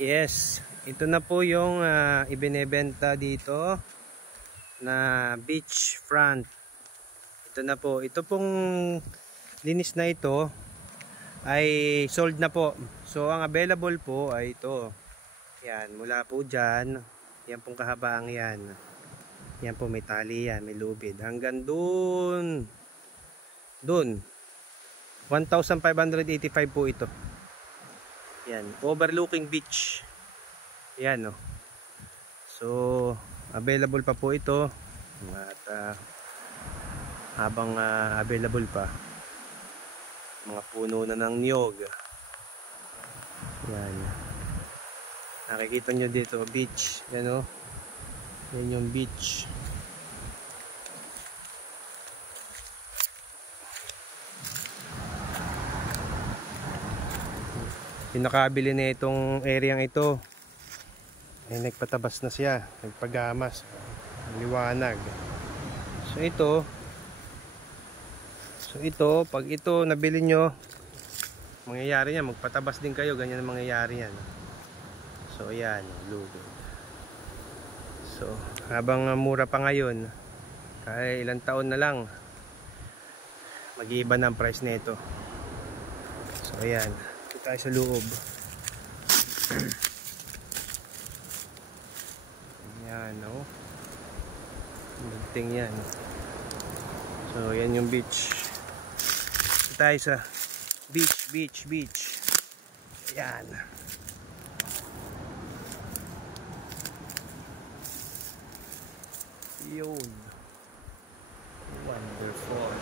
Yes, ito na po yung ibinebenta dito na beach front. Ito na po, ito pong linis na ito ay sold na po. So ang available po ay ito. Yan, mula po dyan, yan pong kahabaang yan. Yan po may tali yan, may lubid. Hanggang dun, 1,585 po ito. Yan, overlooking beach. Yan, no. So available pa po ito. At habang available pa, mga puno na ng niyog. Yan, nakikita nyo dito beach. Yan, no. Yan yung beach. Yung nakabili na itong area ito ay nagpatabas na siya, nagpagamas, liwanag. So ito pag ito nabili nyo, mangyayari yan, magpatabas din kayo, ganyan ang mangyayari yan. So ayan, lugod. So habang mura pa ngayon, kaya ilang taon na lang, mag-iiba na ang price nito. So ayan, ito tayo sa loob. Ayan, no? Bunting yan. So yan yung beach. Ito tayo sa beach. Ayan. Yun. Wonderful.